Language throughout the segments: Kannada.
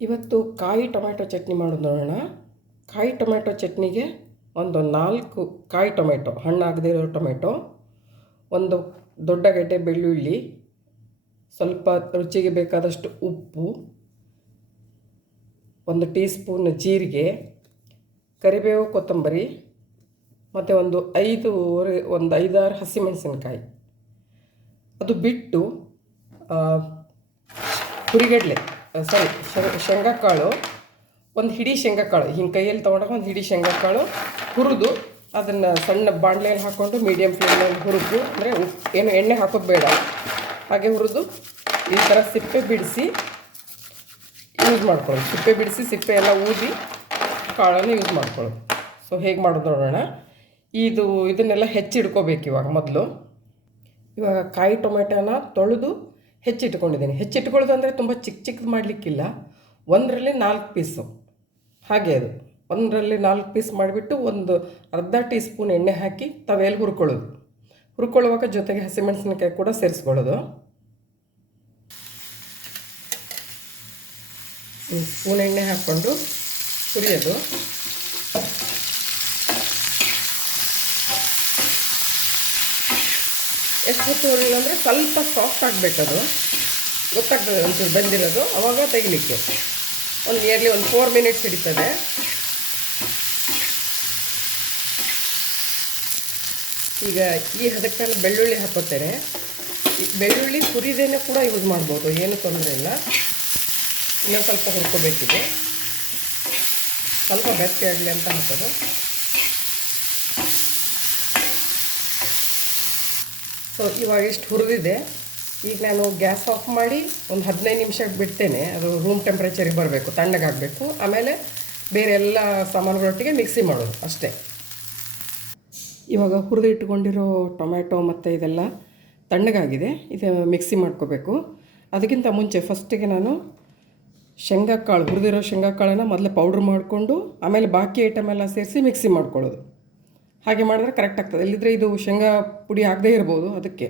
ಇವತ್ತು ಕಾಯಿ ಟೊಮ್ಯಾಟೊ ಚಟ್ನಿ ಮಾಡೋದು ನೋಡೋಣ. ಕಾಯಿ ಟೊಮ್ಯಾಟೊ ಚಟ್ನಿಗೆ ಒಂದು ನಾಲ್ಕು ಕಾಯಿ ಟೊಮೆಟೊ ಹಣ್ಣಾಗದೇ ಇರೋ ಟೊಮೆಟೊ ಒಂದು ದೊಡ್ಡ ಗಡ್ಡೆ ಬೆಳ್ಳುಳ್ಳಿ, ಸ್ವಲ್ಪ ರುಚಿಗೆ ಬೇಕಾದಷ್ಟು ಉಪ್ಪು, ಒಂದು ಟೀ ಸ್ಪೂನ್ ಜೀರಿಗೆ, ಕರಿಬೇವು ಕೊತ್ತಂಬರಿ, ಮತ್ತು ಒಂದು ಐದು ಒಂದು ಐದಾರು ಹಸಿಮೆಣಸಿನಕಾಯಿ. ಅದು ಬಿಟ್ಟು ಹುರಿಗಡಲೆ ಸಾರಿ ಶೇಂಗಾಕಾಳು, ಒಂದು ಹಿಡಿ ಶೇಂಗಾಕಾಳು, ಹಿಂಗೆ ಕೈಯಲ್ಲಿ ತೊಗೊಂಡಾಗ ಒಂದು ಹಿಡಿ ಶೇಂಗಾಕಾಳು ಹುರಿದು ಅದನ್ನು ಸಣ್ಣ ಬಾಣಲೆಯಲ್ಲಿ ಹಾಕ್ಕೊಂಡು ಮೀಡಿಯಮ್ ಫ್ಲೇಮಲ್ಲಿ ಹುರಿದು, ಅಂದರೆ ಏನು ಎಣ್ಣೆ ಹಾಕೋದು ಬೇಡ. ಹಾಗೆ ಹುರಿದು ಈ ಥರ ಸಿಪ್ಪೆ ಬಿಡಿಸಿ ಯೂಸ್ ಮಾಡ್ಕೊಳ್ಳೋದು ಸಿಪ್ಪೆ ಬಿಡಿಸಿ ಸಿಪ್ಪೆ ಎಲ್ಲ ಊದಿ ಕಾಳನ್ನು ಯೂಸ್ ಮಾಡ್ಕೊಳ್ಳೋದು ಸೊ ಹೇಗೆ ಮಾಡೋದು ನೋಡೋಣ. ಇದು, ಇದನ್ನೆಲ್ಲ ಹೆಚ್ಚಿಡ್ಕೋಬೇಕು ಇವಾಗ ಮೊದಲು. ಇವಾಗ ಕಾಯಿ ಟೊಮೆಟೊನ ತೊಳೆದು ಹೆಚ್ಚಿಟ್ಕೊಂಡಿದ್ದೀನಿ ಹೆಚ್ಚಿಟ್ಕೊಳ್ಳೋದು ಅಂದರೆ ತುಂಬ ಚಿಕ್ಕ ಚಿಕ್ಕದು ಮಾಡಲಿಕ್ಕಿಲ್ಲ. ಒಂದರಲ್ಲಿ ನಾಲ್ಕು ಪೀಸು. ಹಾಗೆ ಅದು. ಒಂದರಲ್ಲಿ ನಾಲ್ಕು ಪೀಸ್ ಮಾಡಿಬಿಟ್ಟು ಒಂದು ಅರ್ಧ ಟೀ ಸ್ಪೂನ್ ಎಣ್ಣೆ ಹಾಕಿ ತವೆಯಲ್ಲಿ ಹುರ್ಕೊಳ್ಳೋದು. ಹುರ್ಕೊಳ್ಳುವಾಗ ಜೊತೆಗೆ ಹಸಿಮೆಣಸಿನಕಾಯಿ ಕೂಡ ಸೇರಿಸ್ಕೊಳ್ಳೋದು. ಸ್ಪೂನ್ ಎಣ್ಣೆ ಹಾಕ್ಕೊಂಡು ಹುರಿಯೋದು. ಎಷ್ಟು ಹೊತ್ತು ಹುರಿಯೋದು ಅಂದರೆ ಸ್ವಲ್ಪ ಸಾಫ್ಟ್ ಆಗಬೇಕದು ಗೊತ್ತಾಗ್ತದೆ ಒಂಚೂರು ಬೆಂದಿರೋದು. ಅವಾಗ ತೆಗಿಲಿಕ್ಕೆ. ಒಂದು ನಿಯರ್ಲಿ ಒಂದು ಫೋರ್ ಮಿನಿಟ್ಸ್ ಹಿಡಿತದೆ. ಈಗ ಈ ಹದಕ್ಕೆ ಬೆಳ್ಳುಳ್ಳಿ ಹಾಕೋತೇನೆ. ಬೆಳ್ಳುಳ್ಳಿ ಹುರಿದೇನೆ ಕೂಡ ಯೂಸ್ ಮಾಡ್ಬೋದು, ಏನು ತೊಂದರೆ ಇಲ್ಲ. ಇನ್ನೊಂದು ಸ್ವಲ್ಪ ಹುರ್ಕೋಬೇಕಿದೆ. ಸ್ವಲ್ಪ ಬೆಚ್ಚಗೆ ಆಗಲಿ ಅಂತ ಹಾಕೋದು. ಸೊ ಇವಾಗ ಇಷ್ಟು ಹುರಿದಿದೆ. ಈಗ ನಾನು ಗ್ಯಾಸ್ ಆಫ್ ಮಾಡಿ ಒಂದು ಹದಿನೈದು ನಿಮಿಷ ಬಿಡ್ತೇನೆ. ಅದು ರೂಮ್ ಟೆಂಪ್ರೇಚರಿಗೆ ಬರಬೇಕು ತಣ್ಣಗಾಗಬೇಕು ಆಮೇಲೆ ಬೇರೆ ಎಲ್ಲ ಸಾಮಾನುಗಳೊಟ್ಟಿಗೆ ಮಿಕ್ಸಿ ಮಾಡೋದು ಅಷ್ಟೇ. ಇವಾಗ ಹುರಿದು ಇಟ್ಕೊಂಡಿರೋ ಟೊಮ್ಯಾಟೊ ಮತ್ತು ಇದೆಲ್ಲ ತಣ್ಣಗಾಗಿದೆ. ಇದು ಮಿಕ್ಸಿ ಮಾಡ್ಕೋಬೇಕು. ಅದಕ್ಕಿಂತ ಮುಂಚೆ ಫಸ್ಟಿಗೆ ನಾನು ಶೇಂಗಾಕಾಳು, ಹುರಿದಿರೋ ಶೇಂಗಾಕಾಳನ್ನು ಮೊದಲೇ ಪೌಡ್ರ್ ಮಾಡಿಕೊಂಡು, ಆಮೇಲೆ ಬಾಕಿ ಐಟಮ್ ಎಲ್ಲ ಸೇರಿಸಿ ಮಿಕ್ಸಿ ಮಾಡ್ಕೊಳ್ಳೋದು. ಹಾಗೆ ಮಾಡಿದ್ರೆ ಕರೆಕ್ಟ್ ಆಗ್ತದೆ. ಇಲ್ಲಿದ್ರೆ ಇದು ಶೇಂಗಾ ಪುಡಿ ಆಗದೇ ಇರ್ಬೋದು ಅದಕ್ಕೆ.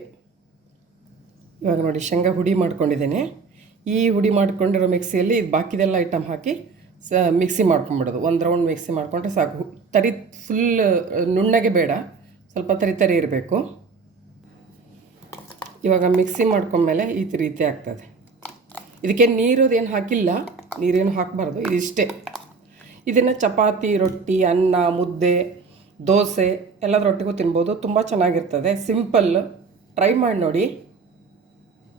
ಇವಾಗ ನೋಡಿ, ಶೇಂಗಾ ಹುಡಿ ಮಾಡ್ಕೊಂಡಿದ್ದೇನೆ. ಈ ಹುಡಿ ಮಾಡ್ಕೊಂಡಿರೋ ಮಿಕ್ಸಿಯಲ್ಲಿ ಇದು ಬಾಕಿದೆಲ್ಲ ಐಟಮ್ ಹಾಕಿ ಸ ಮಿಕ್ಸಿ ಮಾಡ್ಕೊಂಬಿಡೋದು ಒಂದು ರೌಂಡ್ ಮಿಕ್ಸಿ ಮಾಡಿಕೊಂಡ್ರೆ ಸಾಕು. ತರಿ ಫುಲ್ ನುಣ್ಣಗೆ ಬೇಡ. ಸ್ವಲ್ಪ ತರಿ ತರಿ ಇರಬೇಕು. ಇವಾಗ ಮಿಕ್ಸಿ ಮಾಡ್ಕೊಂಡ್ಮೇಲೆ ಈ ರೀತಿ ಆಗ್ತದೆ. ಇದಕ್ಕೆ ನೀರೋದೇನು ಹಾಕಿಲ್ಲ. ನೀರೇನು ಹಾಕಬಾರ್ದು. ಇದಿಷ್ಟೇ. ಇದನ್ನು ಚಪಾತಿ, ರೊಟ್ಟಿ, ಅನ್ನ, ಮುದ್ದೆ ದೋಸೆ ಎಲ್ಲದರೊಟ್ಟಿಗೂ ತಿನ್ಬೋದು. ತುಂಬ ಚೆನ್ನಾಗಿರ್ತದೆ. ಸಿಂಪಲ್ ಟ್ರೈ ಮಾಡಿ ನೋಡಿ.